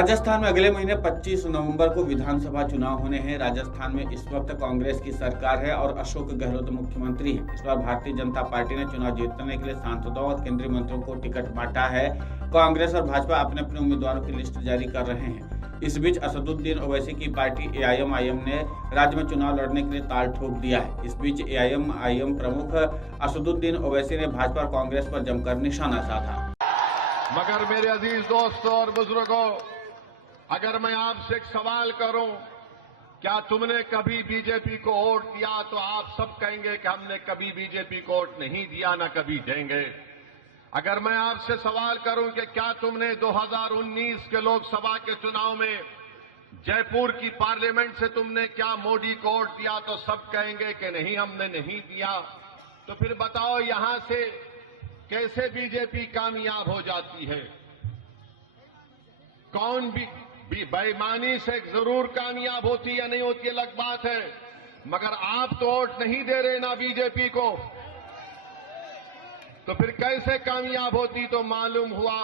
राजस्थान में अगले महीने 25 नवंबर को विधानसभा चुनाव होने हैं। राजस्थान में इस वक्त कांग्रेस की सरकार है और अशोक गहलोत मुख्यमंत्री हैं। इस बार भारतीय जनता पार्टी ने चुनाव जीतने के लिए सांसदों और केंद्रीय मंत्रियों को टिकट बांटा है। कांग्रेस और भाजपा अपने अपने उम्मीदवारों की लिस्ट जारी कर रहे हैं। इस बीच असदुद्दीन ओवैसी की पार्टी एआईएमआईएम ने राज्य में चुनाव लड़ने के लिए ताल ठोक दिया है। इस बीच एआईएमआईएम प्रमुख असदुद्दीन ओवैसी ने भाजपा और कांग्रेस पर जमकर निशाना साधा। मगर मेरे अजीज दोस्तों और बुजुर्गों, अगर मैं आपसे एक सवाल करूं, क्या तुमने कभी बीजेपी को वोट दिया, तो आप सब कहेंगे कि हमने कभी बीजेपी को वोट नहीं दिया, ना कभी देंगे। अगर मैं आपसे सवाल करूं कि क्या तुमने 2019 के लोकसभा के चुनाव में जयपुर की पार्लियामेंट से तुमने क्या मोदी को वोट दिया, तो सब कहेंगे कि नहीं, हमने नहीं दिया। तो फिर बताओ, यहां से कैसे बीजेपी कामयाब हो जाती है? कौन भी बेईमानी से जरूर कामयाब होती या नहीं होती, अलग बात है, मगर आप तो वोट नहीं दे रहे ना बीजेपी को, तो फिर कैसे कामयाब होती? तो मालूम हुआ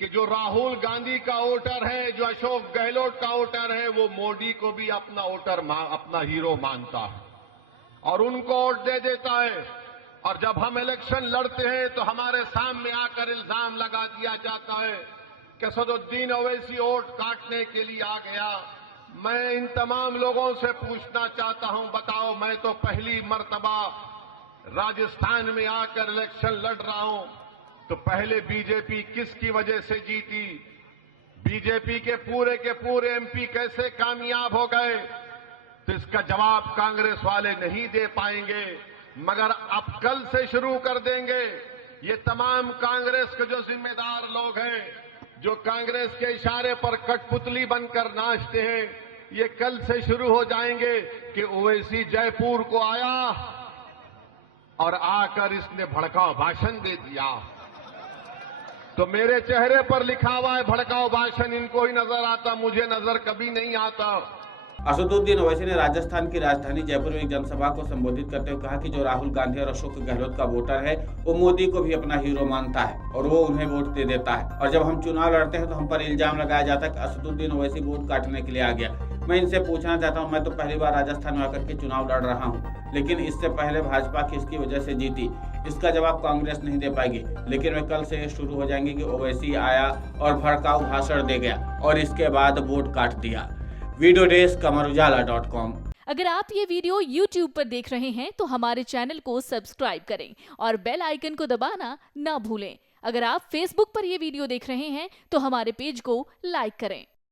कि जो राहुल गांधी का वोटर है, जो अशोक गहलोत का वोटर है, वो मोदी को भी अपना वोटर, अपना हीरो मानता है और उनको वोट दे देता है। और जब हम इलेक्शन लड़ते हैं तो हमारे सामने आकर इल्जाम लगा दिया जाता है कि असदुद्दीन ओवैसी वोट काटने के लिए आ गया। मैं इन तमाम लोगों से पूछना चाहता हूं, बताओ, मैं तो पहली मर्तबा राजस्थान में आकर इलेक्शन लड़ रहा हूं, तो पहले बीजेपी किसकी वजह से जीती? बीजेपी के पूरे एमपी कैसे कामयाब हो गए? तो इसका जवाब कांग्रेस वाले नहीं दे पाएंगे, मगर अब कल से शुरू कर देंगे। ये तमाम कांग्रेस के जो जिम्मेदार लोग हैं, जो कांग्रेस के इशारे पर कठपुतली बनकर नाचते हैं, ये कल से शुरू हो जाएंगे कि ओवैसी जयपुर को आया और आकर इसने भड़काऊ भाषण दे दिया। तो मेरे चेहरे पर लिखा हुआ है भड़काऊ भाषण, इनको ही नजर आता, मुझे नजर कभी नहीं आता। असदुद्दीन ओवैसी ने राजस्थान की राजधानी जयपुर में एक जनसभा को संबोधित करते हुए कहा कि जो राहुल गांधी और अशोक गहलोत का वोटर है, वो मोदी को भी अपना हीरो मानता है और वो उन्हें वोट दे देता है। और जब हम चुनाव लड़ते हैं तो हम पर इल्जाम लगाया जाता है कि असदुद्दीन ओवैसी वोट काटने के लिए आ गया। मैं इनसे पूछना चाहता हूँ, मैं तो पहली बार राजस्थान में आकर के चुनाव लड़ रहा हूँ, लेकिन इससे पहले भाजपा किसकी वजह से जीती? इसका जवाब कांग्रेस नहीं दे पाएगी। लेकिन वे कल से शुरू हो जाएंगे कि ओवैसी आया और भड़काऊ भाषण दे गया और इसके बाद वोट काट दिया। Video desk Amar Ujala dot com. अगर आप ये वीडियो YouTube पर देख रहे हैं तो हमारे चैनल को सब्सक्राइब करें और बेल आइकन को दबाना ना भूलें। अगर आप Facebook पर ये वीडियो देख रहे हैं तो हमारे पेज को लाइक करें।